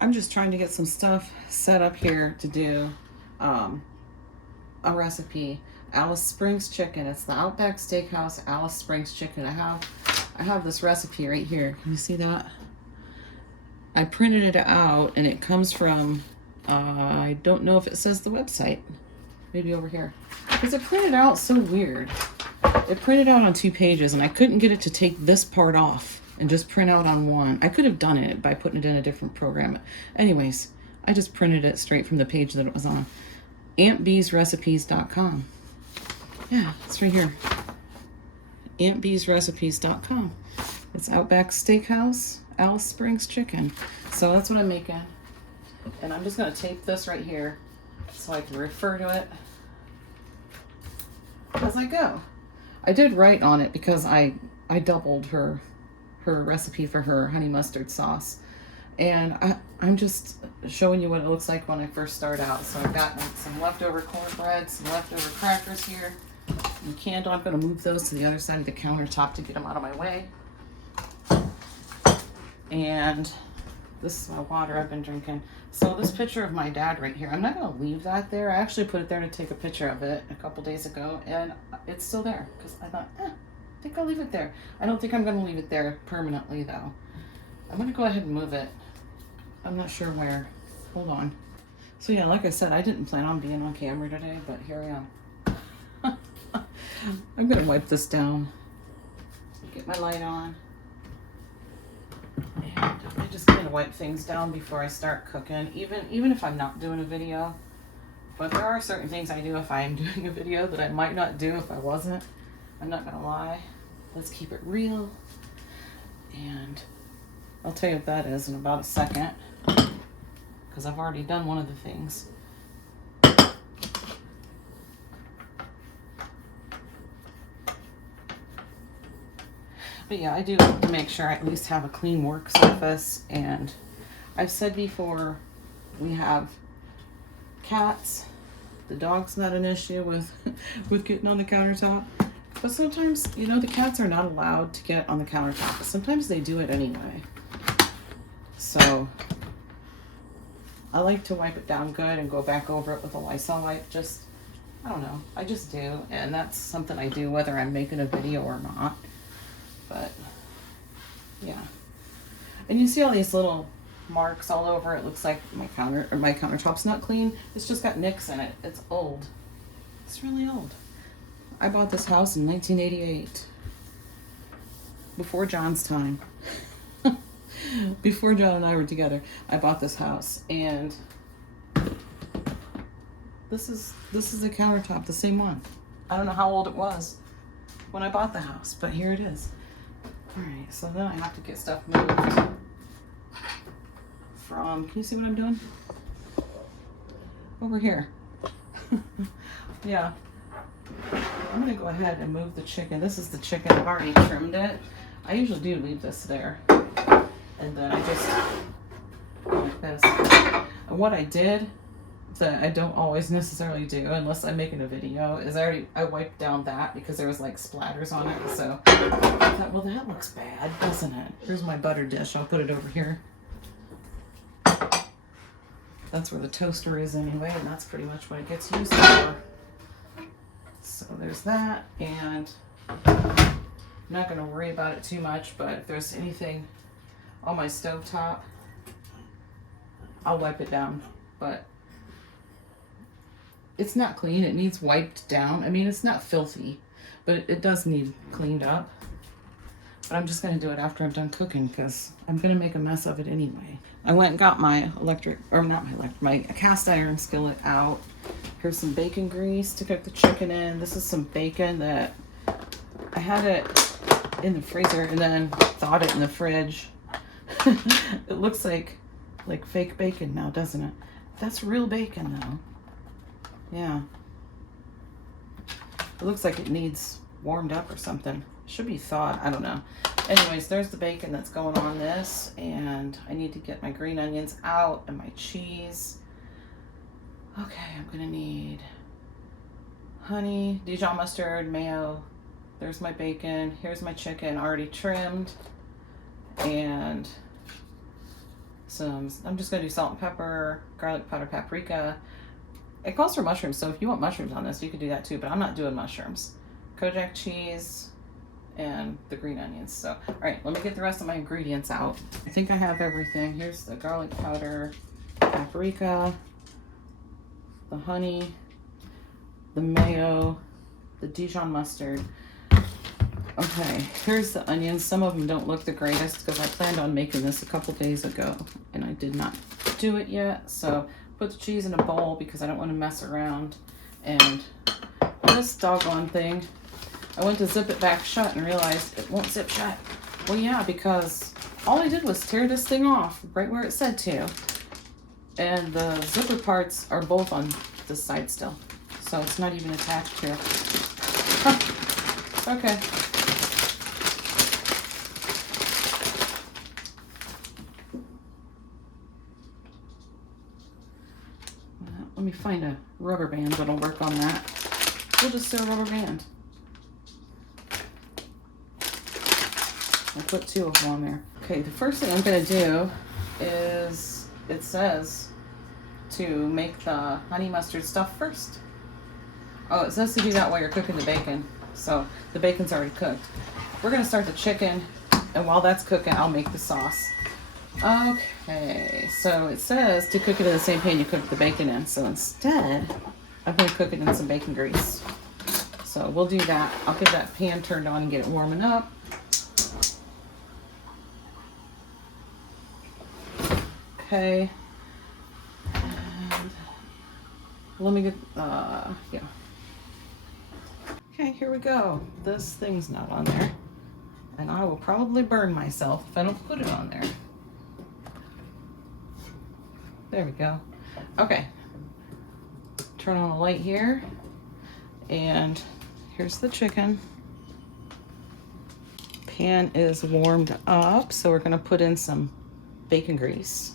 I'm just trying to get some stuff set up here to do a recipe. Alice Springs chicken. It's the Outback Steakhouse Alice Springs chicken. I have this recipe right here. Can you see that? I printed it out and it comes from, I don't know if it says the website. Maybe over here. Because it printed out so weird. It printed out on 2 pages and I couldn't get it to take this part off and just print out on one. I could have done it by putting it in a different program. Anyways, I just printed it straight from the page that it was on. AuntBee'sRecipes.com. Yeah, it's right here. AuntBee'sRecipes.com. It's Outback Steakhouse, Alice Springs chicken. So that's what I'm making. And I'm just going to tape this right here so I can refer to it as I go. I did write on it because I doubled her recipe for her honey mustard sauce. And I'm just showing you what it looks like when I first start out. So I've got some leftover cornbread, some leftover crackers here, and candle. I'm going to move those to the other side of the countertop to get them out of my way. And this is my water I've been drinking. So this picture of my dad right here, I'm not going to leave that there. I actually put it there to take a picture of it a couple days ago, and it's still there because I thought, I think I'll leave it there. I don't think I'm going to leave it there permanently though. I'm going to go ahead and move it. I'm not sure where. Hold on. So yeah, like I said, I didn't plan on being on camera today, but here I am. I'm going to wipe this down. Get my light on. And I just kind of wipe things down before I start cooking, even if I'm not doing a video. But there are certain things I do if I am doing a video that I might not do if I wasn't. I'm not going to lie. Let's keep it real. And I'll tell you what that is in about a second, because I've already done one of the things. But yeah, I do to make sure I at least have a clean work surface. And I've said before, we have cats. The dog's not an issue with getting on the countertop. But sometimes, you know, the cats are not allowed to get on the countertop, but sometimes they do it anyway. So I like to wipe it down good and go back over it with a Lysol wipe. Just, I don't know, I just do. And that's something I do whether I'm making a video or not. But yeah. And you see all these little marks all over. It looks like my countertop's not clean. It's just got nicks in it. It's old. It's really old. I bought this house in 1988. Before John's time. Before John and I were together, I bought this house, and this is a countertop, the same one. I don't know how old it was when I bought the house, but here it is. All right, so then I have to get stuff moved from, can you see what I'm doing? Over here. Yeah. I'm gonna go ahead and move the chicken. This is the chicken, I've already trimmed it. I usually do leave this there. And then I just go like this. And what I did that I don't always necessarily do unless I'm making a video is I wiped down that because there was like splatters on it. So I thought, well, that looks bad, doesn't it? Here's my butter dish. I'll put it over here. That's where the toaster is anyway, and that's pretty much what it gets used for. So there's that, and I'm not going to worry about it too much, but if there's anything on my stovetop, I'll wipe it down. But it's not clean. It needs wiped down. I mean, it's not filthy, but it does need cleaned up. But I'm just going to do it after I'm done cooking because I'm going to make a mess of it anyway. I went and got my my cast iron skillet out. Here's some bacon grease to cook the chicken in. This is some bacon that I had it in the freezer and then thawed it in the fridge. It looks like fake bacon now, doesn't it? That's real bacon though. Yeah. It looks like it needs warmed up or something. It should be thawed. I don't know. Anyways, there's the bacon that's going on this, and I need to get my green onions out and my cheese. Okay, I'm gonna need honey, Dijon mustard, mayo. There's my bacon. Here's my chicken already trimmed. And I'm just gonna do salt and pepper, garlic powder, paprika. It calls for mushrooms, so if you want mushrooms on this, you could do that too, but I'm not doing mushrooms. Kojak cheese and the green onions. So, all right, let me get the rest of my ingredients out. I think I have everything. Here's the garlic powder, paprika, the honey, the mayo, the Dijon mustard. Okay, here's the onions. Some of them don't look the greatest because I planned on making this a couple days ago and I did not do it yet. So put the cheese in a bowl because I don't want to mess around. And this doggone thing, I went to zip it back shut and realized it won't zip shut. Well, yeah, because all I did was tear this thing off right where it said to. And the zipper parts are both on this side still. So it's not even attached here. Huh. Okay. Let me find a rubber band that'll work on that. We'll just do a rubber band. I'll put 2 of them on there. Okay, the first thing I'm gonna do is, it says to make the honey mustard stuff first. Oh, it says to do that while you're cooking the bacon. So the bacon's already cooked. We're gonna start the chicken, and while that's cooking, I'll make the sauce. Okay, so it says to cook it in the same pan you cook the bacon in. So instead, I'm gonna cook it in some bacon grease. So we'll do that. I'll get that pan turned on and get it warming up. Okay. And let me get, yeah. Okay, here we go. This thing's not on there. And I will probably burn myself if I don't put it on there. There we go. Okay. Turn on the light here. And here's the chicken. Pan is warmed up, so we're gonna put in some bacon grease.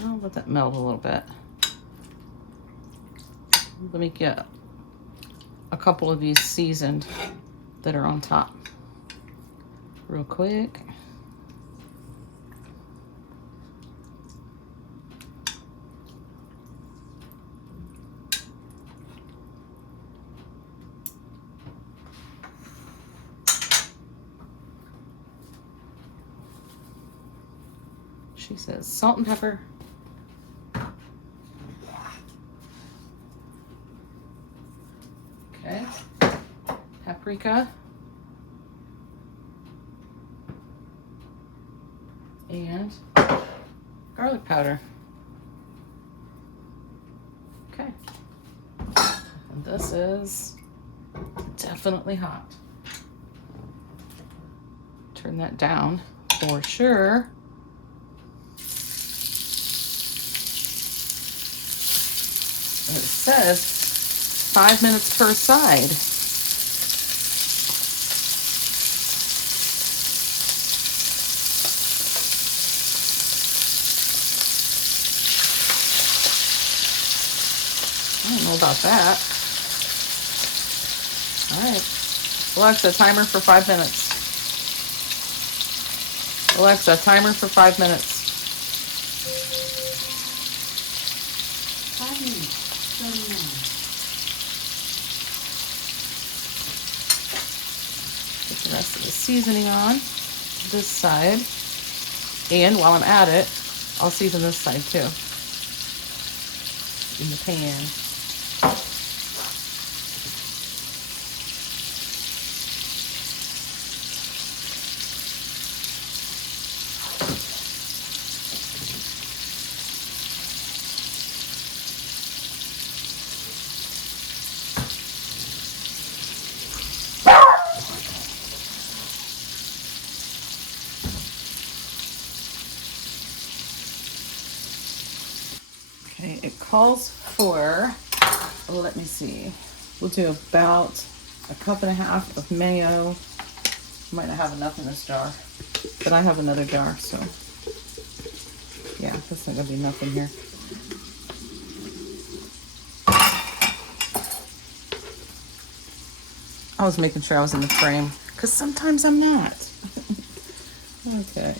I'll let that melt a little bit. Let me get a couple of these seasoned that are on top real quick. She says salt and pepper. Okay, paprika. And garlic powder. Okay. And this is definitely hot. Turn that down for sure. And it says 5 minutes per side. I don't know about that. All right. Alexa, timer for 5 minutes. Alexa, timer for 5 minutes. 5 minutes. Put the rest of the seasoning on this side. And while I'm at it, I'll season this side too. In the pan. Okay, it calls for, let me see, we'll do about 1.5 cups of mayo. Might not have enough in this jar, but I have another jar, so yeah, that's not gonna be enough in here. I was making sure I was in the frame because sometimes I'm not. Okay.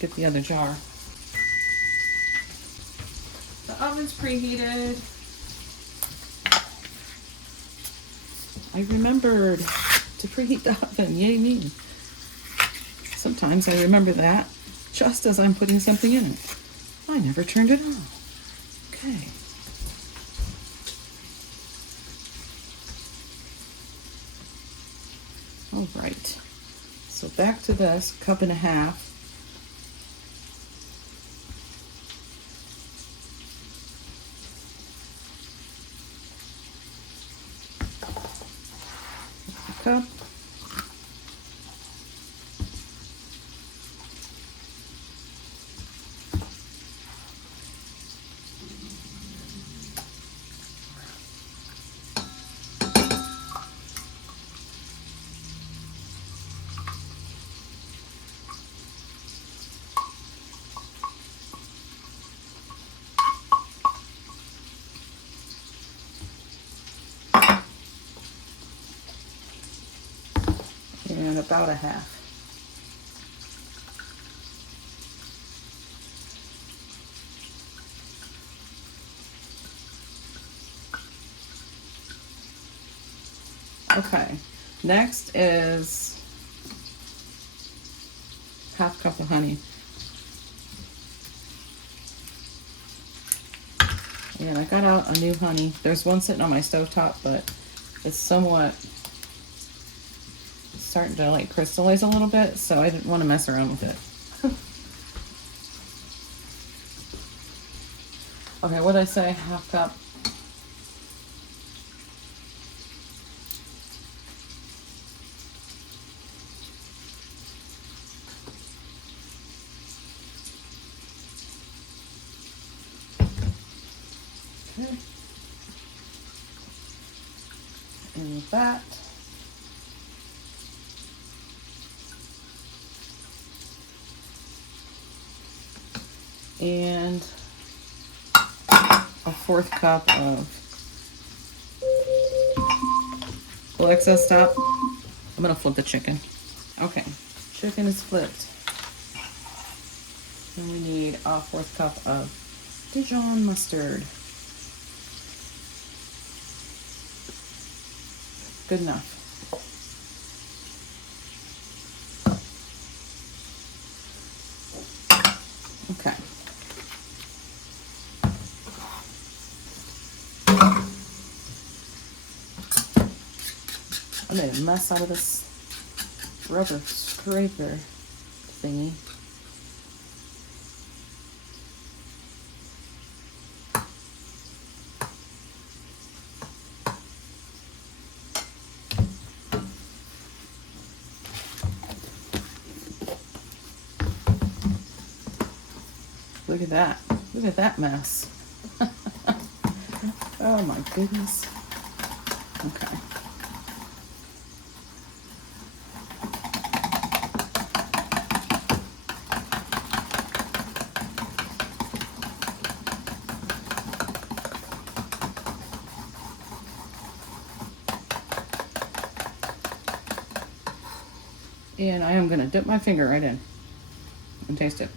Get the other jar. The oven's preheated. I remembered to preheat the oven. Yay me. Sometimes I remember that just as I'm putting something in it. I never turned it on. Okay. All right. So back to this, 1.5 cups. Cup. And about 1/2. Okay, next is 1/2 cup of honey. And I got out a new honey. There's one sitting on my stovetop, but it's somewhat starting to like crystallize a little bit, so I didn't want to mess around with it. Okay, what did I say? 1/2 cup. Okay. And with that, and a 1/4 cup of Alexa, stop. I'm gonna flip the chicken. Okay, chicken is flipped. Then we need a 1/4 cup of Dijon mustard. Good enough. Okay. I made a mess out of this rubber scraper thingy. Look at that. Look at that mess. Oh my goodness. Okay. And I am going to dip my finger right in and taste it.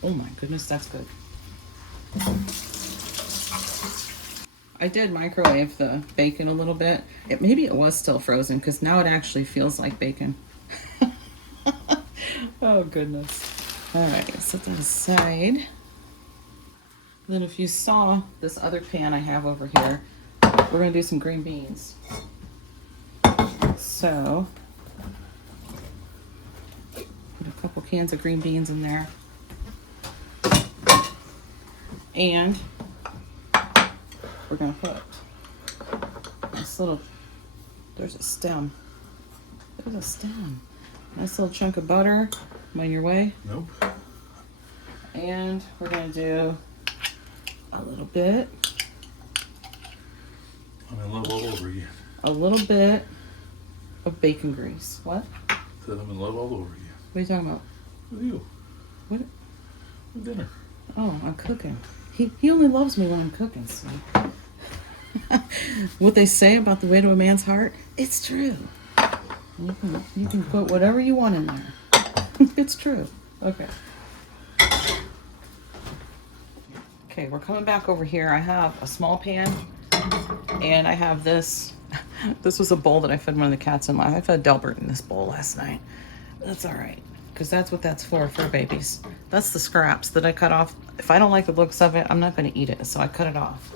Oh my goodness, that's good. I did microwave the bacon a little bit. Maybe it was still frozen because now it actually feels like bacon. Oh goodness. All right, set that aside. Then if you saw this other pan I have over here, we're going to do some green beans. So, put a couple cans of green beans in there. And we're going to put this little, there's a stem. There's a stem. Nice little chunk of butter. Am I in your way? Nope. And we're gonna do a little bit. I'm in love all over again. A little bit of bacon grease. What? Said I'm in love all over again. What are you talking about? With you. What? With dinner. Oh, I'm cooking. He only loves me when I'm cooking, so. What they say about the way to a man's heart, it's true. You can put whatever you want in there. It's true. Okay. Okay, we're coming back over here. I have a small pan, and I have this. This was a bowl that I fed one of the cats in. I fed Delbert in this bowl last night. That's all right, because that's what that's for babies. That's the scraps that I cut off. If I don't like the looks of it, I'm not going to eat it, so I cut it off.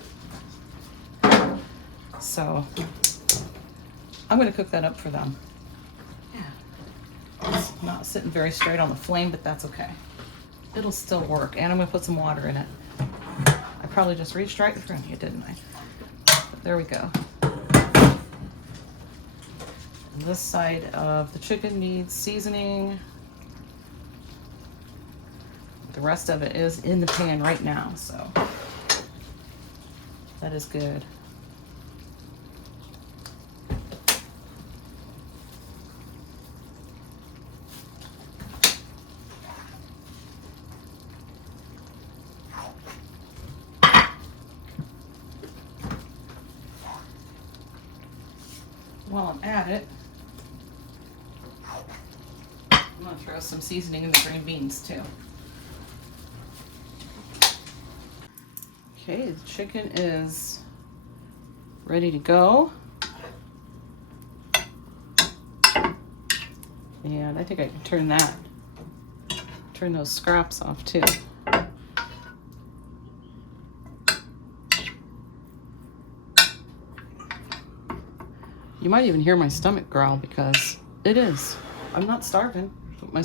So I'm going to cook that up for them. Yeah. It's not sitting very straight on the flame, but that's okay. It'll still work, and I'm going to put some water in it. I probably just reached right in front of you, didn't I? But there we go. And this side of the chicken needs seasoning. The rest of it is in the pan right now, so that is good. While I'm at it, I'm going to throw some seasoning in the green beans too. Okay, the chicken is ready to go. And I think I can turn those scraps off too. You might even hear my stomach growl because it is. I'm not starving, but my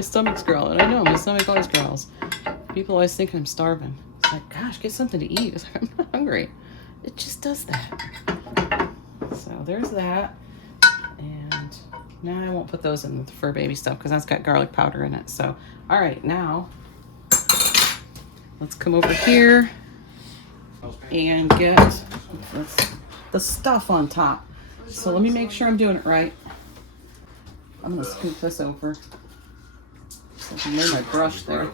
stomach's growling. I know, my stomach always growls. People always think I'm starving. It's like, gosh, get something to eat. It's like, I'm not hungry. It just does that. So there's that. And now I won't put those in the fur baby stuff because that's got garlic powder in it. So, all right, now let's come over here and get the stuff on top. So let me make sure I'm doing it right. I'm gonna scoop this over so I can lay my brush there.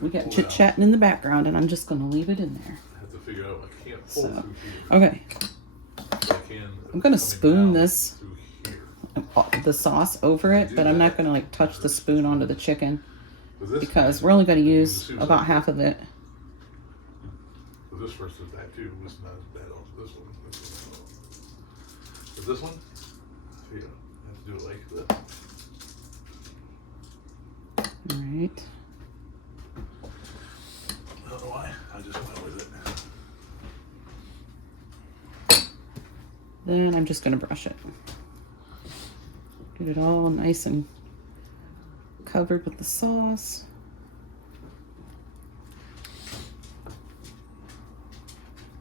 We got chit-chatting in the background, and I'm just gonna leave it in there. I have to figure out. I can't pull through here. Okay. I'm gonna spoon the sauce over it, but I'm not gonna like touch the spoon onto the chicken because we're only gonna use about half of it. This versus that too was not as bad as this one. But this one, yeah, I have to do it like this. All right. I don't know why. I just went with it. Then I'm just gonna brush it. Get it all nice and covered with the sauce.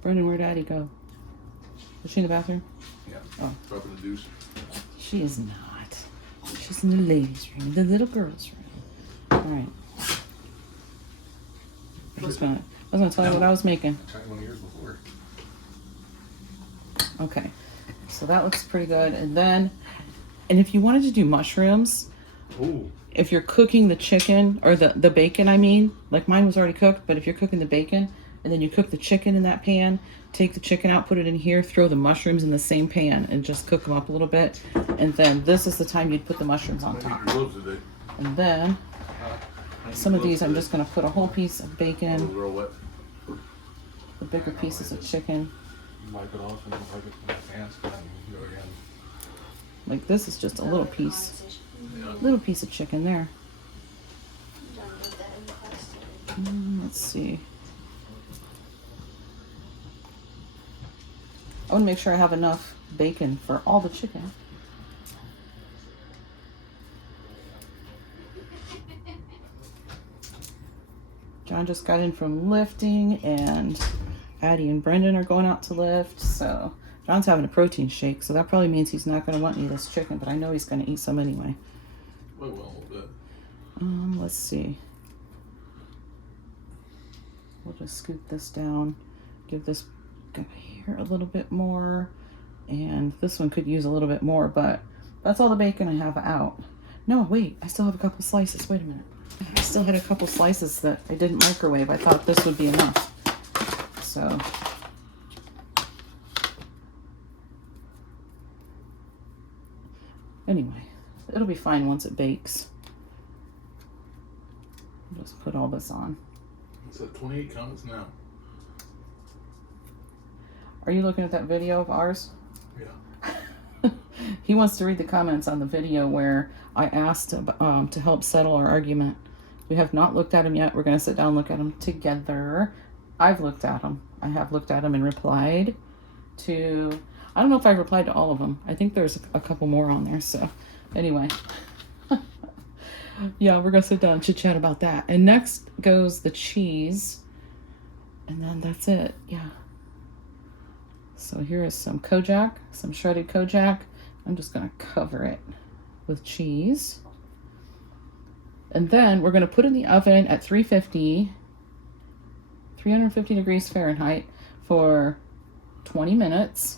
Brendan, where'd Addie go? Is she in the bathroom? Yeah. Oh. Dropping the deuce. She is not. She's in the ladies' room, the little girls' room. All right. I was gonna tell you what I was making. I tried one years before. Okay. So that looks pretty good. And if you wanted to do mushrooms, ooh. If you're cooking the chicken, or the bacon, I mean, like mine was already cooked, but if you're cooking the bacon, and then you cook the chicken in that pan, take the chicken out, put it in here, throw the mushrooms in the same pan, and just cook them up a little bit. And then this is the time you'd put the mushrooms on top. And then, some of these I'm just going to put a whole piece of bacon, the bigger pieces of chicken. Wipe it off and wipe it from my pants, and go again. Like this is just a little piece of chicken there. Let's see. I want to make sure I have enough bacon for all the chicken. John just got in from lifting, and Addie and Brendan are going out to lift, so John's having a protein shake, so that probably means he's not going to want any of this chicken, but I know he's going to eat some anyway. I will a little bit. Let's see. We'll just scoop this down. Give this guy here a little bit more. And this one could use a little bit more, but that's all the bacon I have out. No, wait, I still have a couple slices. Wait a minute. I still had a couple slices that I didn't microwave. I thought this would be enough. So... anyway, it'll be fine once it bakes. Just put all this on. It's at 28 comments now. Are you looking at that video of ours? Yeah. He wants to read the comments on the video where I asked to help settle our argument. We have not looked at them yet. We're going to sit down and look at them together. I've looked at them. I have looked at them and replied to... I don't know if I replied to all of them. I think there's a couple more on there. So anyway, yeah, we're going to sit down and chit chat about that. And next goes the cheese. And then that's it. Yeah. So here is some Kojak, some shredded Kojak. I'm just going to cover it with cheese. And then we're going to put it in the oven at 350 degrees Fahrenheit for 20 minutes.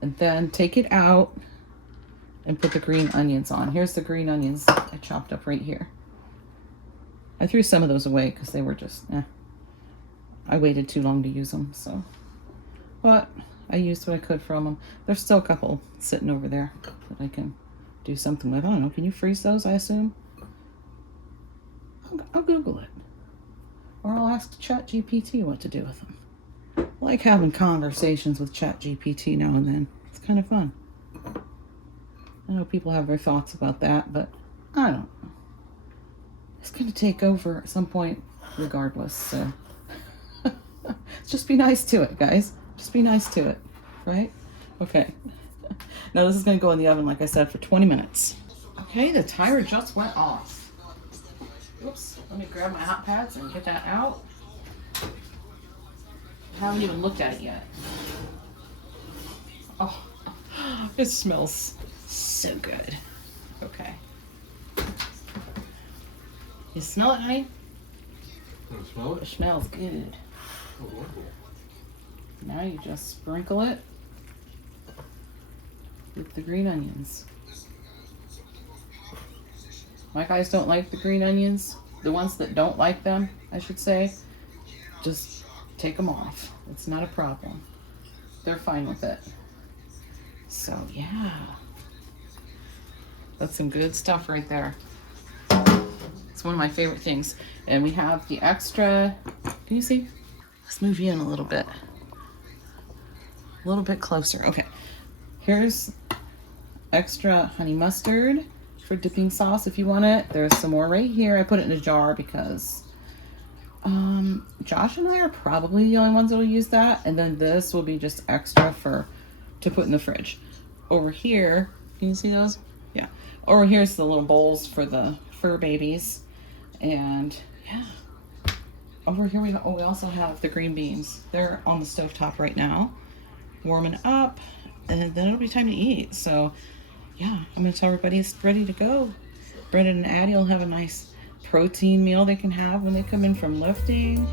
And then take it out and put the green onions on. Here's the green onions I chopped up right here. I threw some of those away because they were just, I waited too long to use them, so. But I used what I could from them. There's still a couple sitting over there that I can do something with. I don't know, can you freeze those, I assume? I'll Google it. Or I'll ask ChatGPT what to do with them. I like having conversations with ChatGPT now and then. It's kind of fun. I know people have their thoughts about that, but I don't know. It's going to take over at some point regardless, so. Just be nice to it, guys. Just be nice to it, right? Okay. Now this is going to go in the oven, like I said, for 20 minutes. Okay, the timer just went off. Oops, let me grab my hot pads and get that out. I haven't even looked at it yet. Oh, it smells so good. Okay. You smell it, honey? Want to smell it? It smells good. Oh, wonderful. Now you just sprinkle it with the green onions. My guys don't like the green onions. The ones that don't like them, I should say, just take them off. It's not a problem. They're fine with it. So, yeah. That's some good stuff right there. It's one of my favorite things. And we have the extra, can you see? Let's move you in a little bit. A little bit closer. Okay. Here's extra honey mustard for dipping sauce if you want it. There's some more right here. I put it in a jar because Josh and I are probably the only ones that will use that. And then this will be just extra to put in the fridge. Over here, can you see those? Yeah. Over here's the little bowls for the fur babies. And yeah. Over here we also have the green beans. They're on the stovetop right now, warming up, and then it'll be time to eat. So yeah, I'm gonna tell everybody it's ready to go. Brendan and Addie will have a nice protein meal they can have when they come in from lifting.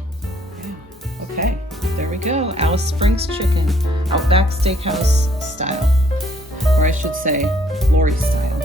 Yeah, okay, there we go. Alice Springs chicken, Outback Steakhouse style, or I should say, Lori style.